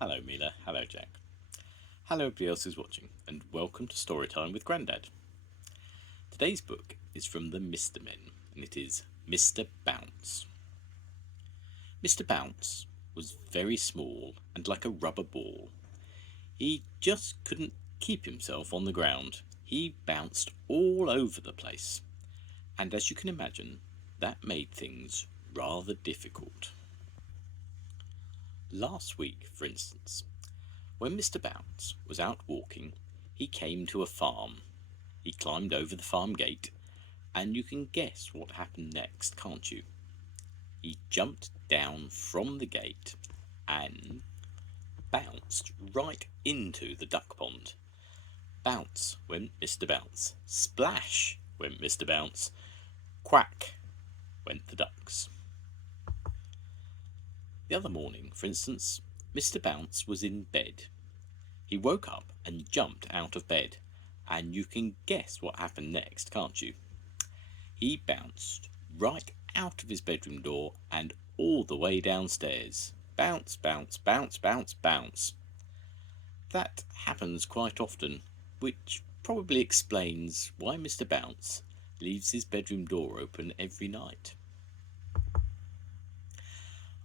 Hello Mila, hello Jack. Hello everybody else who's watching, and welcome to Storytime with Grandad. Today's book is from the Mr. Men, and it is Mr. Bounce. Mr. Bounce was very small and like a rubber ball. He just couldn't keep himself on the ground. He bounced all over the place, and as you can imagine, that made things rather difficult. Last week, for instance, when Mr. Bounce was out walking, he came to a farm. He climbed over the farm gate, and you can guess what happened next, can't you? He jumped down from the gate and bounced right into the duck pond. Bounce went Mr. Bounce. Splash went Mr. Bounce. Quack went the ducks. The other morning, for instance, Mr. Bounce was in bed. He woke up and jumped out of bed, and you can guess what happened next, can't you? He bounced right out of his bedroom door and all the way downstairs. Bounce, bounce, bounce, bounce, bounce. That happens quite often, which probably explains why Mr. Bounce leaves his bedroom door open every night.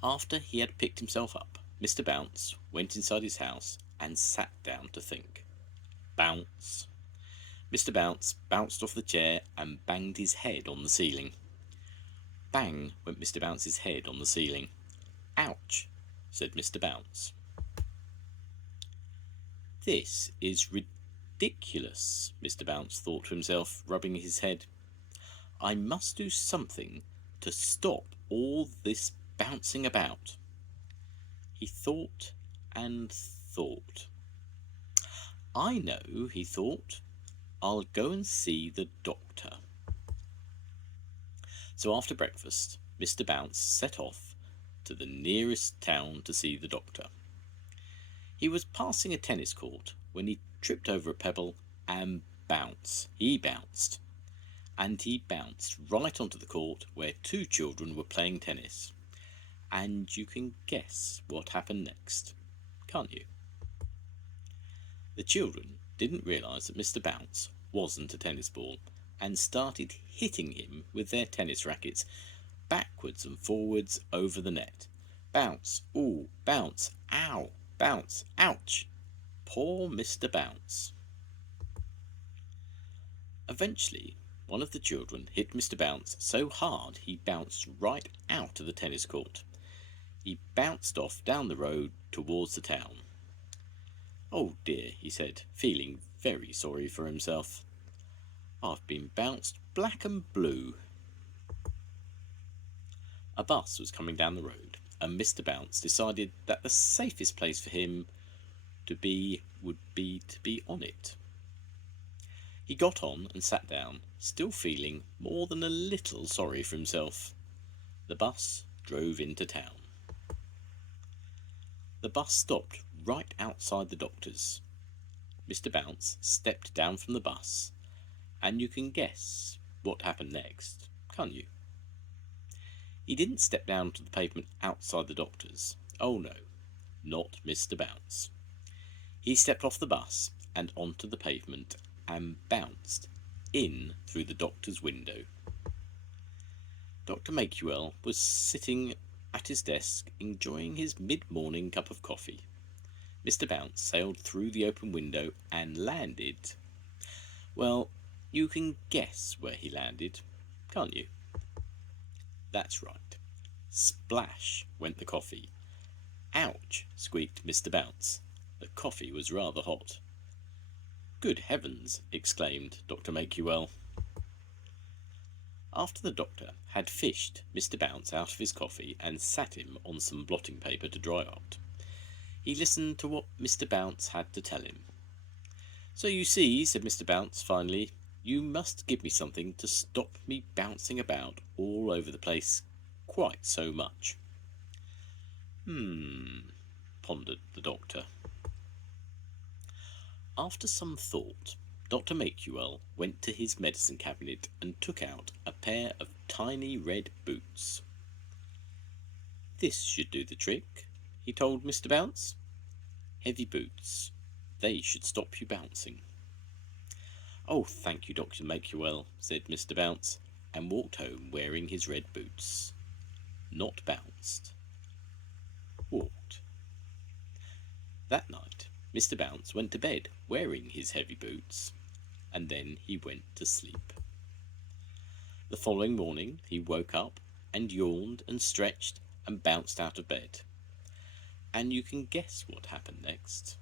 After he had picked himself up, Mr. Bounce went inside his house and sat down to think. Bounce. Mr. Bounce bounced off the chair and banged his head on the ceiling. Bang went Mr. Bounce's head on the ceiling. Ouch, said Mr. Bounce. This is ridiculous, Mr. Bounce thought to himself, rubbing his head. I must do something to stop all this bouncing about. He thought and thought. I know, he thought. I'll go and see the doctor. So after breakfast, Mr. Bounce set off to the nearest town to see the doctor. He was passing a tennis court when he tripped over a pebble and he bounced. And he bounced right onto the court where two children were playing tennis. And you can guess what happened next, can't you? The children didn't realise that Mr. Bounce wasn't a tennis ball and started hitting him with their tennis rackets backwards and forwards over the net. Bounce, ooh, bounce, ow, bounce, ouch. Poor Mr. Bounce. Eventually, one of the children hit Mr. Bounce so hard he bounced right out of the tennis court. He bounced off down the road towards the town. Oh dear, he said, feeling very sorry for himself. I've been bounced black and blue. A bus was coming down the road, and Mr. Bounce decided that the safest place for him to be would be to be on it. He got on and sat down, still feeling more than a little sorry for himself. The bus drove into town. The bus stopped right outside the doctor's. Mr. Bounce stepped down from the bus, and you can guess what happened next, can't you? He didn't step down to the pavement outside the doctor's. Oh no, not Mr. Bounce. He stepped off the bus and onto the pavement and bounced in through the doctor's window. Dr. Makewell was sitting at his desk enjoying his mid-morning cup of coffee. Mr. Bounce sailed through the open window and landed. Well, you can guess where he landed, can't you? That's right. Splash went the coffee. Ouch, squeaked Mr. Bounce. The coffee was rather hot. Good heavens, exclaimed Dr. Makewell. After the doctor had fished Mr. Bounce out of his coffee and sat him on some blotting paper to dry out, he listened to what Mr. Bounce had to tell him. So you see, said Mr. Bounce finally, you must give me something to stop me bouncing about all over the place quite so much. Pondered the doctor. After some thought, Dr. Makewell went to his medicine cabinet and took out a pair of tiny red boots. This should do the trick, he told Mr. Bounce. Heavy boots. They should stop you bouncing. Oh, thank you, Dr. Make You Well, said Mr. Bounce, and walked home wearing his red boots. Not bounced. Walked. That night, Mr. Bounce went to bed wearing his heavy boots, and then he went to sleep. The following morning he woke up and yawned and stretched and bounced out of bed. And you can guess what happened next.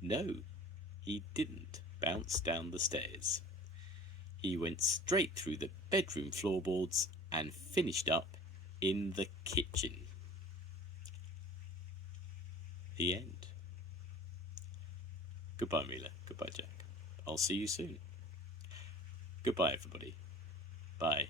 No, he didn't bounce down the stairs. He went straight through the bedroom floorboards and finished up in the kitchen. The end. Goodbye, Mila. Goodbye, Jack. I'll see you soon. Goodbye, everybody. Bye.